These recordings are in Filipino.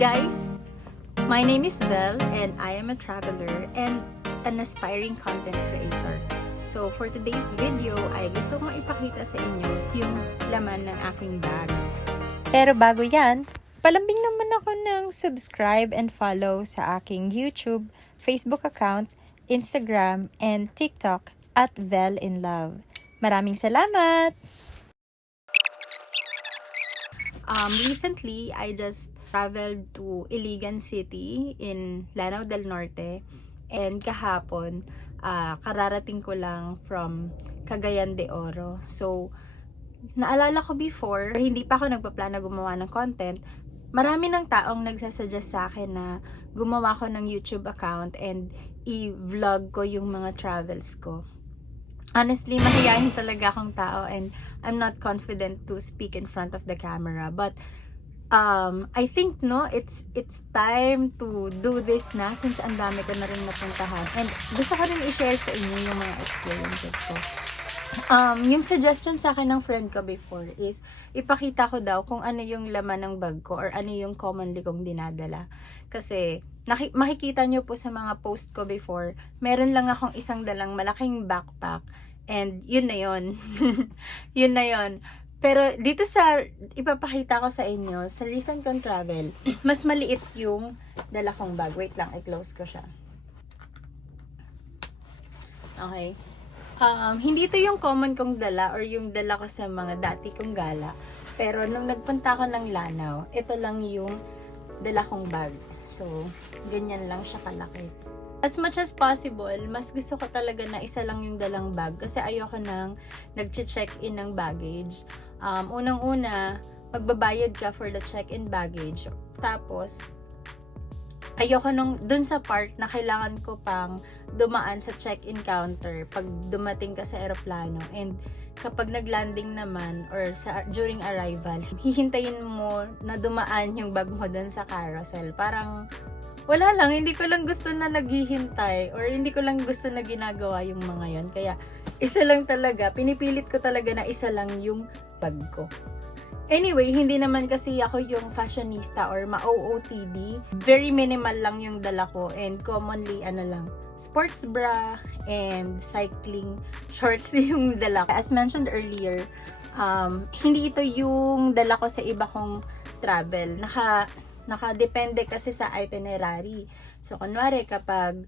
guys! My name is Vel and I am a traveler and an aspiring content creator. So for today's video ay gusto kong ipakita sa inyo yung laman ng aking bag. Pero bago yan, palambing naman ako ng subscribe and follow sa aking YouTube, Facebook account, Instagram, and TikTok at Vel in Love. Maraming salamat! Recently, I just traveled to Iligan City in Lanao del Norte and kahapon, kararating ko lang from Cagayan de Oro. So, naalala ko before, hindi pa ako nagpaplano gumawa ng content, marami ng taong nagsasuggest sa akin na gumawa ko ng YouTube account and i-vlog ko yung mga travels ko. Honestly, mahihayin talaga akong tao and I'm not confident to speak in front of the camera. But I think it's time to do this na since ang dami ko na rin napuntahan. And gusto ko rin i-share sa inyo yung mga experiences ko. Yung suggestion sa akin ng friend ko before is ipakita ko daw kung ano yung laman ng bag ko or ano yung commonly kong dinadala. Kasi makikita nyo po sa mga post ko before, meron lang akong isang dalang malaking backpack and yun na yun. Yun na yun. Pero dito sa ipapakita ko sa inyo, sa recent kong travel, mas maliit yung dala kong bag. Wait lang, i-close ko siya. Okay. Hindi ito yung common kong dala or yung dala ko sa mga dati kong gala. Pero nung nagpunta ko ng Lanao, ito lang yung dala kong bag. So, ganyan lang siya kalaki. As much as possible, mas gusto ko talaga na isa lang yung dalang bag kasi ayoko nang nag-check-in ng baggage. Unang-una, magbabayad ka for the check-in baggage. Tapos, ayoko dun sa part na kailangan ko pang dumaan sa check-in counter pag dumating ka sa eroplano. And kapag nag-landing naman or during arrival, hihintayin mo na dumaan yung bag mo dun sa carousel. Parang wala lang, hindi ko lang gusto na naghihintay or hindi ko lang gusto na ginagawa yung mga yon. Kaya isa lang talaga, pinipilit ko talaga na isa lang yung bag ko. Anyway, hindi naman kasi ako yung fashionista or ma-OOTD. Very minimal lang yung dala ko and commonly sports bra and cycling shorts yung dala ko. As mentioned earlier, hindi ito yung dala ko sa iba kong travel. Nakadepende kasi sa itinerary. So, kunwari kapag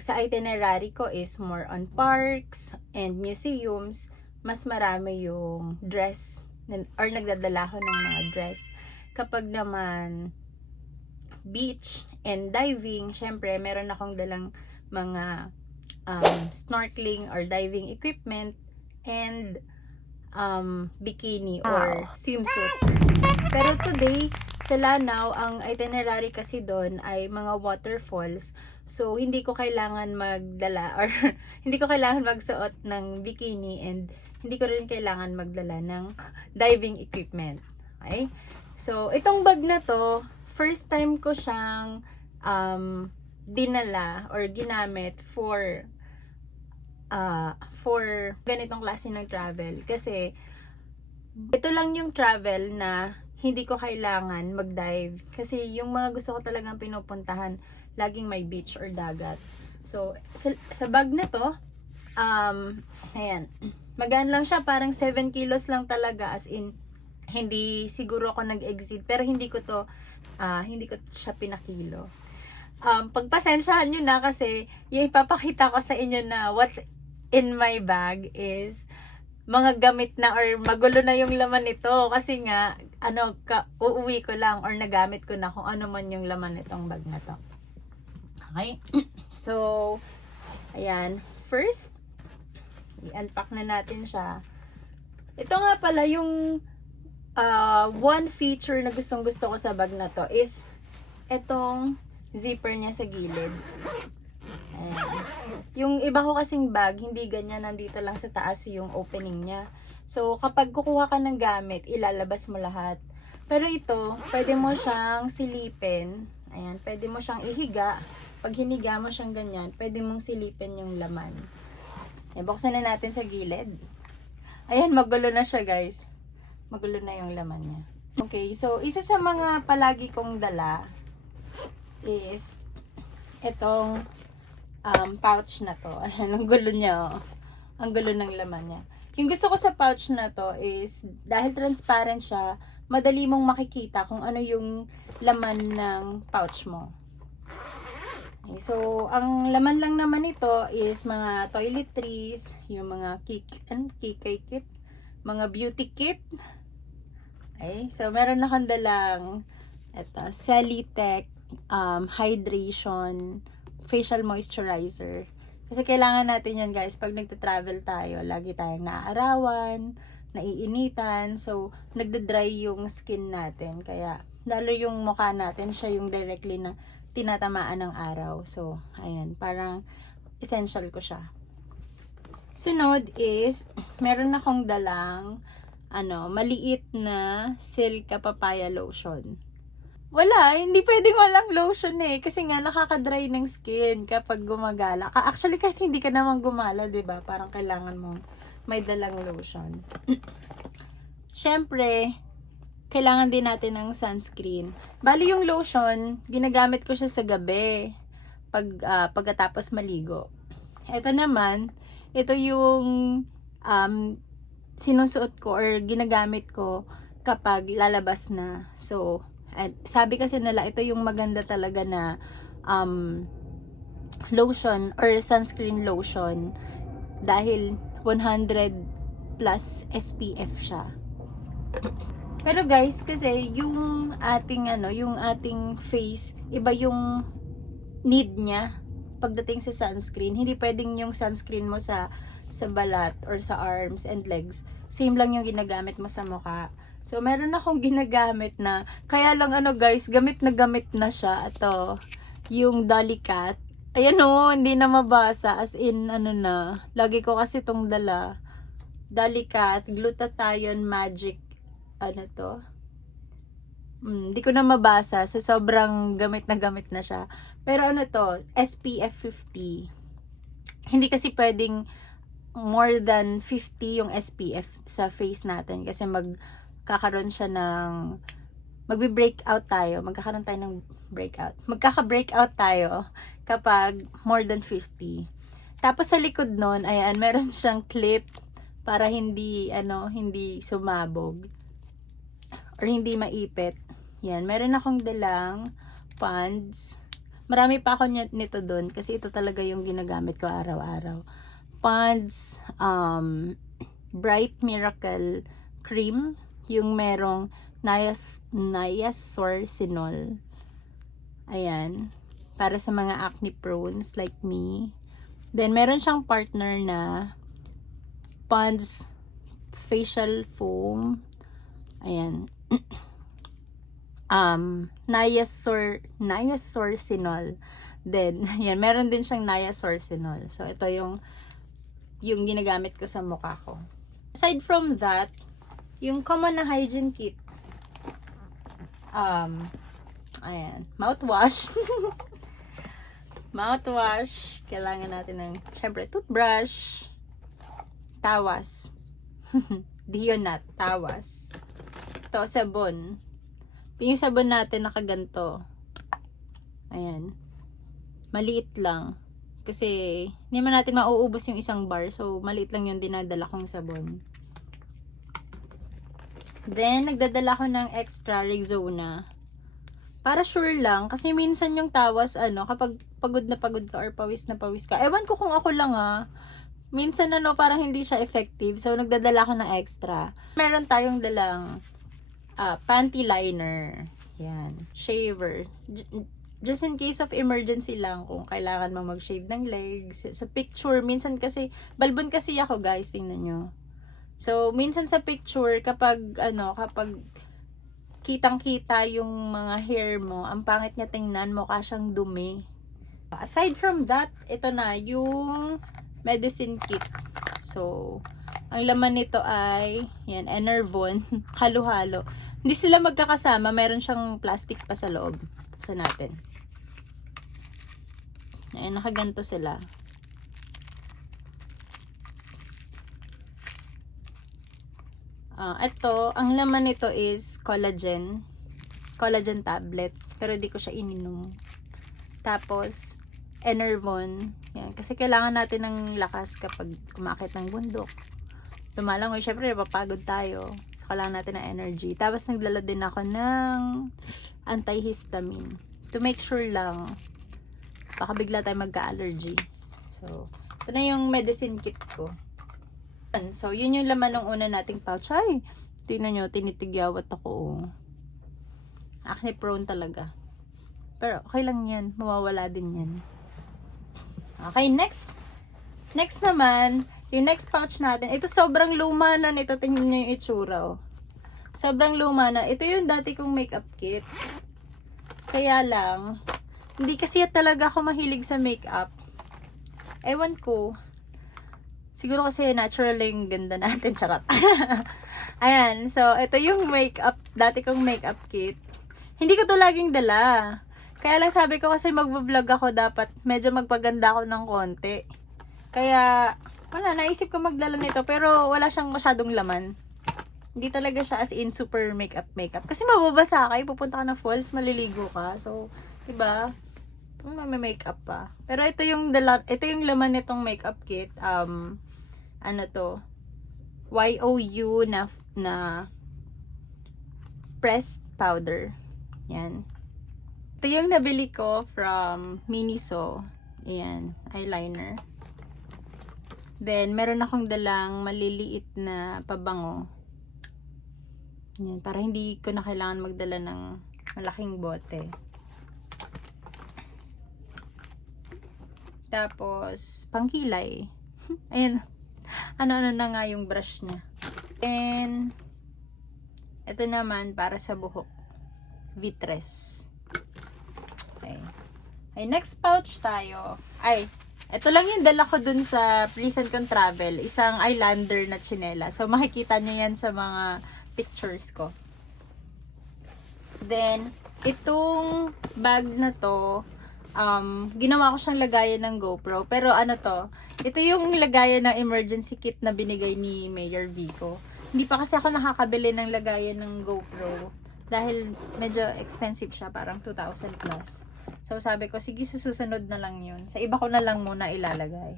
sa itinerary ko is more on parks and museums, mas marami yung dress or nagdadala ko ng mga dress. Kapag naman beach and diving, syempre meron akong dalang mga snorkeling or diving equipment and bikini or swimsuit. Pero today, sa Lanao, ang itinerary kasi doon ay mga waterfalls. So, hindi ko kailangan magdala or hindi ko kailangan magsuot ng bikini and hindi ko rin kailangan magdala ng diving equipment. Okay? So, itong bag na to, first time ko siyang dinala or ginamit for ganitong klase ng travel. Kasi, ito lang yung travel na hindi ko kailangan mag-dive. Kasi yung mga gusto ko talagang pinupuntahan, laging may beach or dagat. So, sa bag na to, ayan, magaan lang siya, parang 7 kilos lang talaga, as in, hindi siguro ako nag-exceed, pero hindi ko siya pinakilo. Pagpasensyahan nyo na kasi, yung ipapakita ko sa inyo na what's in my bag is mga gamit na or magulo na yung laman nito kasi nga uuwi ko lang or nagamit ko na kung ano man yung laman nitong bag na to. Okay? So, ayan. First, i-unpack na natin siya. Ito nga pala yung one feature na gustong-gusto ko sa bag na to is itong zipper niya sa gilid. Ayan. Yung iba ko kasing bag, hindi ganyan, nandito lang sa taas yung opening niya. So, kapag kukuha ka ng gamit, ilalabas mo lahat. Pero ito, pwede mo siyang silipin. Ayan, pwede mo siyang ihiga. Pag hiniga mo siyang ganyan, pwede mong silipin yung laman. Ayan, buksan na natin sa gilid. Ayan, magulo na siya guys. Magulo na yung laman niya. Okay, so isa sa mga palagi kong dala is itong pouch na to. Ang gulo niya, oh. Ang gulo ng laman niya. Yung gusto ko sa pouch na to is, dahil transparent siya, madali mong makikita kung ano yung laman ng pouch mo. Okay, so, ang laman lang naman ito is mga toiletries, yung mga kikay kit, mga beauty kit. Okay, so meron akong dalang ito, Celitech hydration facial moisturizer. Kasi kailangan natin yan guys pag nagta-travel tayo. Lagi tayong naaarawan, naiinitan. So, nagda-dry yung skin natin. Kaya, lalo yung mukha natin, siya yung directly na tinatamaan ng araw. So, ayan. Parang essential ko siya. Sunod is, meron akong dalang maliit na Silka Papaya Lotion. Wala, hindi pwedeng walang lotion eh. Kasi nga, nakaka-dry ng skin kapag gumagala. Actually, kahit hindi ka naman gumala, diba? Parang kailangan mong may dalang lotion. Siyempre, kailangan din natin ng sunscreen. Bali yung lotion, ginagamit ko siya sa gabi. Pagkatapos maligo. Ito naman, ito yung sinusuot ko or ginagamit ko kapag lalabas na. So, at sabi kasi nila, ito yung maganda talaga na lotion or sunscreen lotion dahil 100 plus SPF siya. Pero guys, kasi yung ating face, iba yung need niya pagdating sa sunscreen. Hindi pwedeng yung sunscreen mo sa balat or sa arms and legs. Same lang yung ginagamit mo sa mukha. So, meron akong ginagamit na, kaya lang guys, gamit na siya. Ito, yung Dolly Cat. Ayan o, hindi na mabasa. As in, na. Lagi ko kasi itong dala. Dolly Cat, Glutathione Magic, hindi ko na mabasa. So, sobrang gamit na siya. Pero to, SPF 50. Hindi kasi pwedeng more than 50 yung SPF sa face natin. Kasi magkakaroon siya ng magbe-breakout tayo. Magkakaroon tayo ng breakout. Magkaka-breakout tayo kapag more than 50. Tapos sa likod nun, ayan, meron siyang clip para hindi sumabog or hindi maipit. Yan, meron akong dalang Pond's. Marami pa ako nito doon kasi ito talaga yung ginagamit ko araw-araw. Pond's Bright Miracle Cream, yung merong niacinamide. Ayan, para sa mga acne prones like me. Then meron siyang partner na Pond's Facial Foam. Ayan. Niacinamide. Then, yan, meron din siyang niacinamide. So, ito yung ginagamit ko sa mukha ko. Aside from that, yung common na hygiene kit. Ayan, mouthwash. Mouthwash. Kailangan natin ng, syempre, toothbrush. Tawas. Dionat, tawas. Ito, sabon. Yung sabon natin nakaganto. Ayan. Maliit lang. Kasi, hindi man natin mauubos yung isang bar. So, maliit lang yung dinadala kong sabon. Then, nagdadala ko ng extra Rexona. Para sure lang. Kasi minsan yung tawas, kapag pagod na pagod ka or pawis na pawis ka. Ewan ko kung ako lang minsan parang hindi siya effective. So, nagdadala ko ng extra. Meron tayong dalang panty liner. Yan. Shaver. Just in case of emergency lang kung kailangan mo mag-shave ng legs. Sa picture, minsan kasi, balbon kasi ako guys, tingnan nyo. So, minsan sa picture, kapag kitang-kita yung mga hair mo, ang pangit niya tingnan, mukha siyang dumi. Aside from that, ito na, yung medicine kit. So, ang laman nito ay, yan, Enervon, halo-halo. Hindi sila magkakasama, meron siyang plastic pa sa loob. Sa natin. Ayan, nakaganto sila. Ito, ang laman nito is collagen. Collagen tablet. Pero di ko siya ininom. Tapos, Enervon. Yan. Kasi kailangan natin ng lakas kapag kumakit ng bundok. Lumalangoy. Syempre, napapagod tayo. So, kailangan natin ng energy. Tapos, naglala din ako ng antihistamine. To make sure lang, baka bigla tayo magka-allergy. So, ito na yung medicine kit ko. So, yun yung laman ng una nating pouch. Ay, tingnan nyo, tinitigyawat ako. Acne prone talaga. Pero, okay lang yan. Mawawala din yan. Okay, next. Next naman, yung next pouch natin. Ito sobrang luma na nito. Tingnan nyo yung itsura, oh. Sobrang luma na. Ito yung dati kong makeup kit. Kaya lang, hindi kasi talaga ako mahilig sa makeup. Ewan ko. Siguro kasi natural yung ganda natin. Charot. Ayan. So, ito yung makeup. Dati kong makeup kit. Hindi ko to laging dala. Kaya lang sabi ko kasi magbablog ako, dapat medyo magpaganda ako ng konti. Kaya, wala. Naisip ko magdala nito. Pero wala siyang masyadong laman. Hindi talaga siya as in super makeup. Kasi mababasa ka. Pupunta ka na falls. Maliligo ka. So, diba? May makeup pa. Pero ito yung laman nitong makeup kit. Ano to? YOU na pressed powder. Yan. Ito yung nabili ko from Miniso. Ayan. Eyeliner. Then, meron akong dalang maliliit na pabango. Yan. Para hindi ko na kailangan magdala ng malaking bote. Tapos, pangkilay. Ayan. Ano-ano na nga yung brush niya. And, ito naman para sa buhok. Vitres. Okay. Okay, next pouch tayo. Ay, ito lang yung dala ko dun sa recent kong travel. Isang eyeliner na tsinela. So, makikita nyo yan sa mga pictures ko. Then, itong bag na to, ginawa ko siyang lagayan ng GoPro. Pero ano to, ito yung lagayan ng emergency kit na binigay ni Mayor Vico. Hindi pa kasi ako nakakabili ng lagayan ng GoPro. Dahil medyo expensive siya, parang 2,000 plus. So sabi ko, sige sa susunod na lang yun. Sa iba ko na lang muna ilalagay.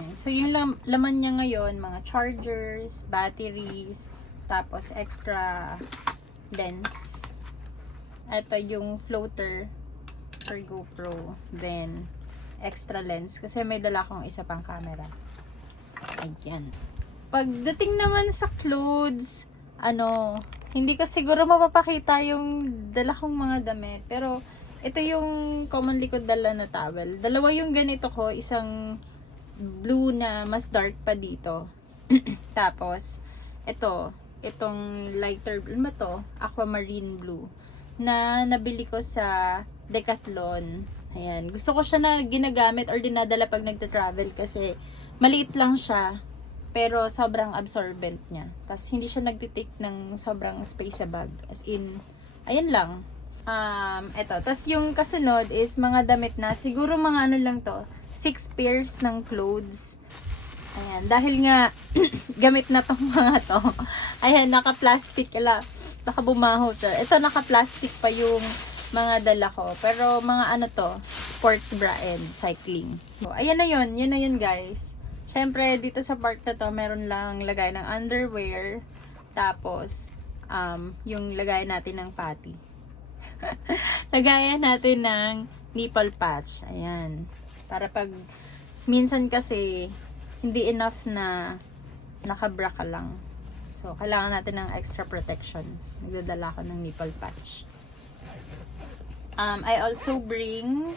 Ayan. So yung laman niya ngayon, mga chargers, batteries, tapos extra lens. Ito yung floater for GoPro. Then, extra lens. Kasi may dala akong isa pang camera. Ayan. Pagdating naman sa clothes, hindi ko siguro mapapakita yung dala kong mga damit. Pero, ito yung commonly ko dala na towel. Dalawa yung ganito ko. Isang blue na mas dark pa dito. Tapos, itong lighter blue. Ano to? Aquamarine blue. Na nabili ko sa Decathlon. Ayan. Gusto ko siya na ginagamit or dinadala pag nagta-travel kasi maliit lang siya. Pero sobrang absorbent niya. Tapos hindi siya nagtitake ng sobrang space sa bag. As in, ayan lang. Eto. Tapos yung kasunod is mga damit na, siguro mga ano lang to, 6 pairs ng clothes. Ayan. Dahil nga, gamit na tong mga to. Ayan, naka-plastic. Baka bumaho to. Ito, naka-plastic pa yung mga dala ko. Pero mga ano to, sports bra and cycling. So, ayan na yun. Yun na yun, guys. Siyempre, dito sa part na to, meron lang lagay ng underwear. Tapos, yung lagay natin ng patty. Lagayan natin ng nipple patch. Ayan. Para pag, minsan kasi, hindi enough na nakabra ka lang. So, kailangan natin ng extra protection. So, nagdadala ko ng nipple patch. I also bring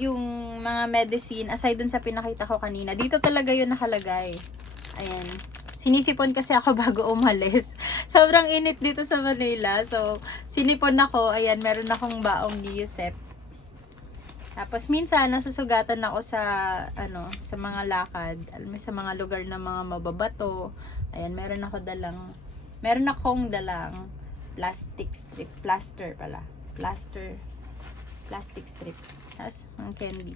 yung mga medicine, aside dun sa pinakita ko kanina. Dito talaga yun nakalagay. Ayan. Sinisipon kasi ako bago umalis. Sobrang init dito sa Manila. So, sinipon ako. Ayan, meron akong baong Giuseppe. Tapos, minsan, nasusugatan ako sa, sa mga lakad. Alam mo, sa mga lugar na mga mababato. Ayan, meron akong dalang plastic strips. Tapos, ang candy.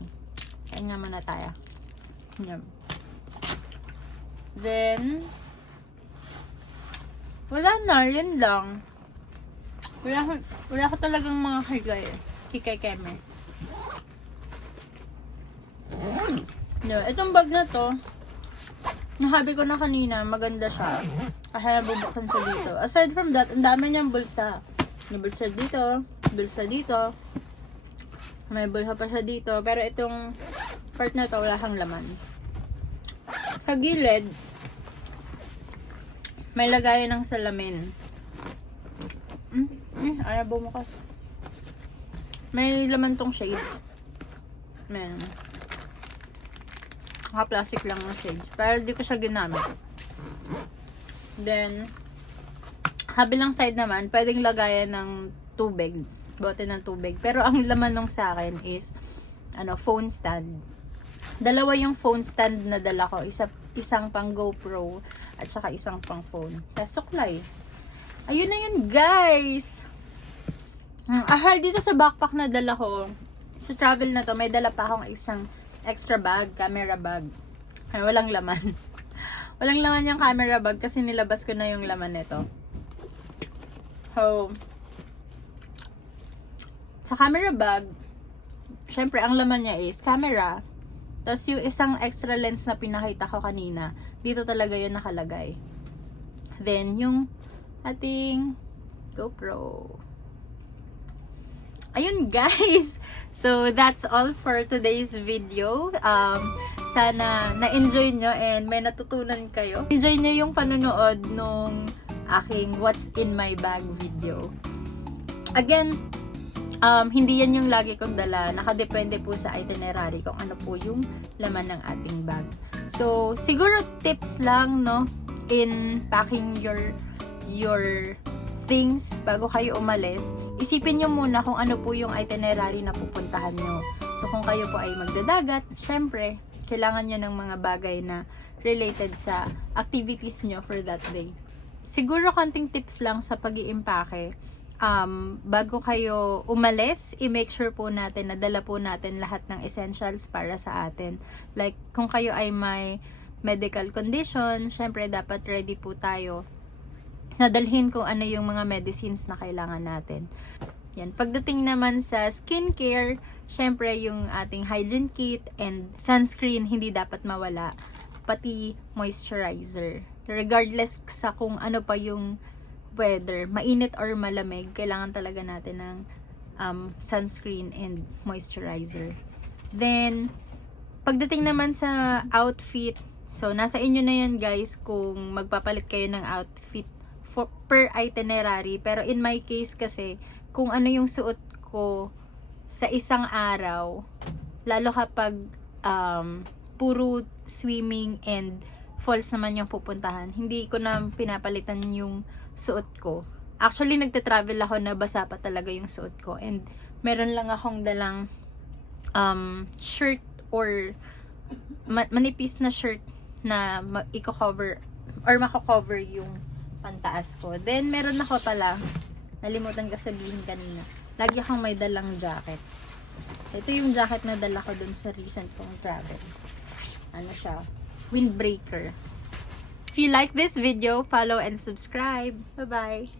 Kain nga muna tayo. Yum. Then, Wala na, yun lang. Wala ko talagang mga hikay keme. No, itong bag na to, nahabi ko na kanina, maganda siya. Kaya bubuksan siya dito. Aside from that, ang dami niyang bulsa. May bulsa dito, bulsa dito. May bulsa pa siya dito. Pero itong part na to, wala kang laman. Sa gilid, may lagayan ng salamin. Ayaw bumukas. May laman tong shades. May naka-plastic lang ng shades. Pero di ko siya ginamit. Then, kabilang side naman, pwedeng lagayan ng tubig. Bote ng tubig. Pero ang laman nung sa akin is, phone stand. Dalawa yung phone stand na dala ko. Isang pang GoPro at saka isang pang phone. Tapos suklay. Ayun na yun, guys! Dito sa backpack na dala ko, sa travel na to, may dala pa akong isang extra bag, camera bag. Ay, walang laman. Walang laman yung camera bag kasi nilabas ko na yung laman nito. So, sa camera bag, syempre, ang laman niya is camera. Tapos yung isang extra lens na pinakita ko kanina, dito talaga yun nakalagay. Then, yung ating GoPro. Ayun, guys! So, that's all for today's video. Sana na-enjoy nyo and may natutunan kayo. Enjoy nyo yung panonood nung aking What's in My Bag video. Again, hindi yan yung lagi kong dala. Nakadepende po sa itinerary kung ano po yung laman ng ating bag. So, siguro tips lang, no? In packing your things bago kayo umalis, isipin nyo muna kung ano po yung itinerary na pupuntahan nyo. So, kung kayo po ay magdadagat, syempre, kailangan nyo ng mga bagay na related sa activities nyo for that day. Siguro, konting tips lang sa pag-iimpake. Bago kayo umalis, i-make sure po natin na dala po natin lahat ng essentials para sa atin. Like, kung kayo ay may medical condition, syempre, dapat ready po tayo nadalhin kung ano yung mga medicines na kailangan natin. Yan. Pagdating naman sa skincare, syempre yung ating hygiene kit and sunscreen hindi dapat mawala. Pati moisturizer. Regardless sa kung ano pa yung weather, mainit or malamig, kailangan talaga natin ng sunscreen and moisturizer. Then, pagdating naman sa outfit, so nasa inyo na yan, guys, kung magpapalit kayo ng outfit per itinerary. Pero in my case kasi, kung ano yung suot ko sa isang araw, lalo kapag puro swimming and falls naman yung pupuntahan, hindi ko na pinapalitan yung suot ko. Actually, nagte-travel ako na basa pa talaga yung suot ko. And meron lang akong dalang shirt or manipis na shirt na i-cover or mako-cover yung pantaas ko. Then, meron ako pala, nalimutan ko sabihin kanina, lagi akong may dalang jacket. Ito yung jacket na dala ko dun sa recent kong travel. Ano siya? Windbreaker. If you like this video, follow and subscribe. Bye-bye!